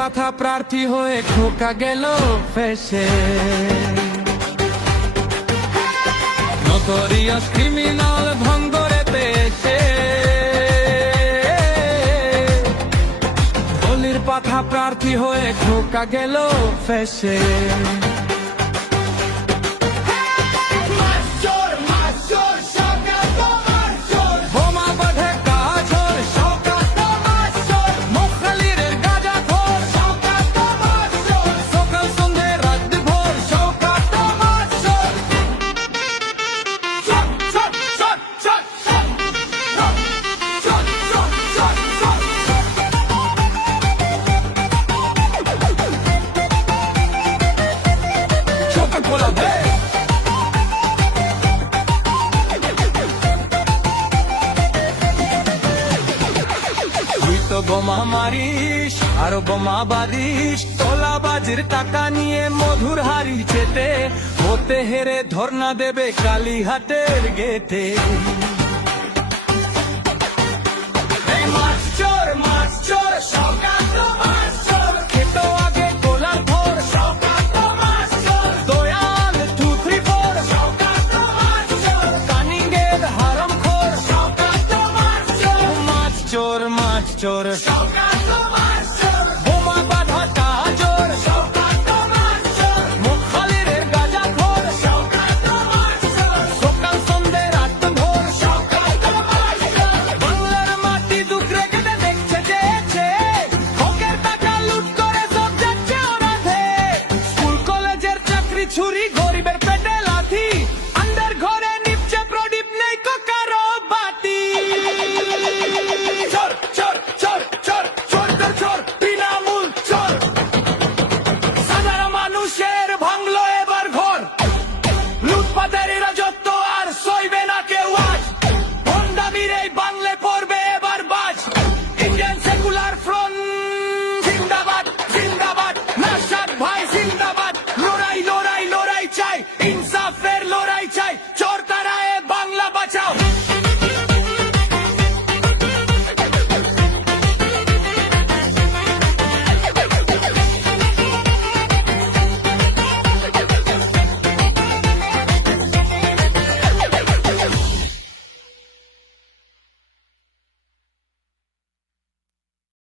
পাথা প্রার্থী হয়ে খোকা গেল ফেসে। নটোরিয়াস ক্রিমিনাল ভঙ্গরেতে এসে গলির পাথা প্রার্থী হয়ে খোকা গেল ফেসে। বোমা মারিস আর বোমা বাদিস, তোলাবাজির টাকা নিয়ে মধুর হাড়ি চেতে, হতে হেরে ধর্ণা দেবে কালীহাটের গেটে। চোর